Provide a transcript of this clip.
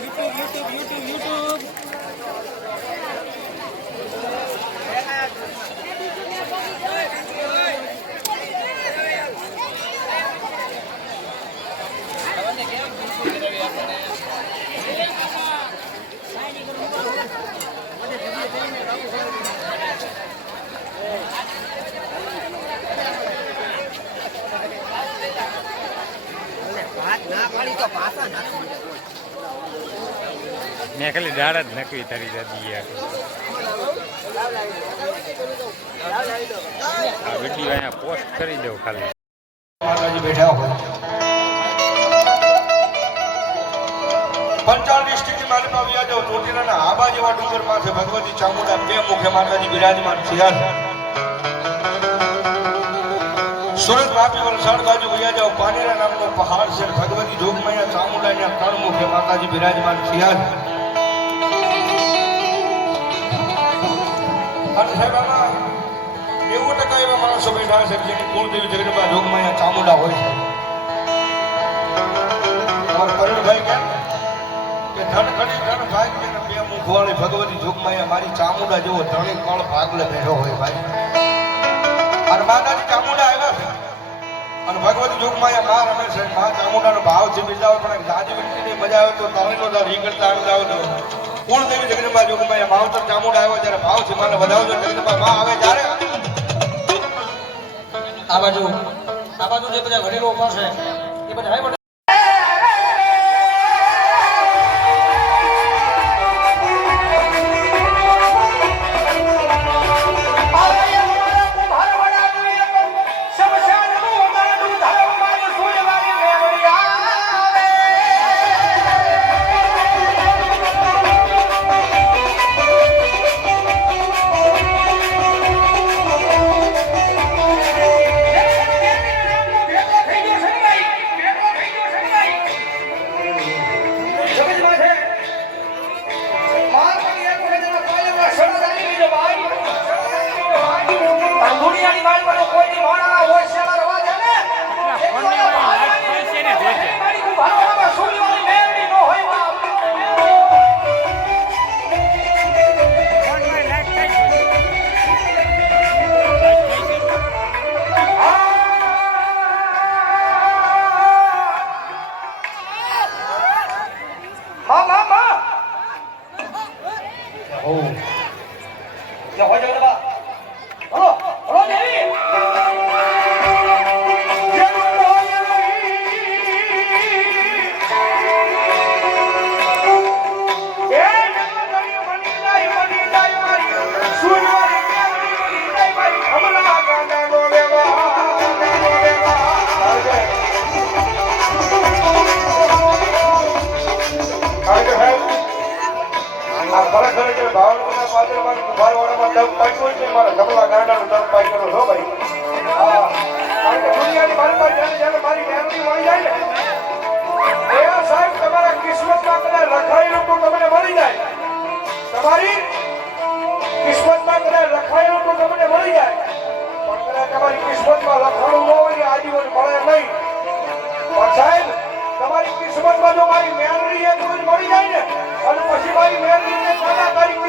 YouTube તો YouTube YouTube મેં ખાલી દાળ જ નકવી તારી દાદી આ વીડિયો અહીંયા પોસ્ટ કરી દઉં ખાલી. બેઠા હોય પંચાળ ડિસ્ટ્રિક્ટની માલિકા આબા જેવા ડુંગરમાં છે ભગવતી ચામુંડા બે મુખ્ય માતાજી બિરાજમાન થયા સુરત વાપી વલસાડ બાજુ વયા જાઓ. પાનેરા નામનો પહાડ છે. ભગવતી જોગમૈયા ચામુંડાના ત્રણ મુખ્ય માતાજી બિરાજમાન થયા અને સાહેબ આમાં નેવું ટકા એવા માણસો બેઠા છે જેની કુળદેવી જગદંબા જોગમાયા ચામુંડા હોય છે. કે ધન ખડી ધન ભાગ ને બે મુખવાળી ભગવતી જોગમાયા મારી ચામુંડા જેવો ધણી કળ ભાગલે બેઠો હોય ભાઈ? અને માતાજી ચામુંડા આવ્યા છે. અને ભગવતી જોગમાયા માં રમે છે. માં ચામુંડાનો ભાવ છે બીજા પણ જાજી વિનંતીની મજા આવે તો તમે બધા રીંગણતા આવી જાવ દેવી જગદંબા જોગંબાઈ ભાવતર ચામુંડ આવ્યો ત્યારે ભાવ છે માને વધાવજો જગદંબા માં આવે ત્યારે. આ બાજુ આ બાજુ જે બધા વડીલો ઊભા છે, એ બધા દુનિયાની વાળ પર કોઈની વાળા હોય શેલા રવા દે ને ફોનની આ ખરેખર એટલે ભાવનગરના પાદરમાં કુંભારવાડામાં દમ પાક્યું છે મારા ધબલા ગાંડાનું પાઈ છો ભાઈ કારણ કે મારી મળી જાય ને સાહેબ તમારા કિસ્મતમાં કદાચ લખાયેલું તો તમને મળી જાય તમારી કિસ્મતમાં કદાચ લખાયેલું તો તમને મળી જાય તમારી કિસ્મતમાં લખાણું ન હોય મારી કિસ્મતમાં જો મારી મેળવી એ મળી જાય ને, અને પછી મારી મેળવીને કલા કરી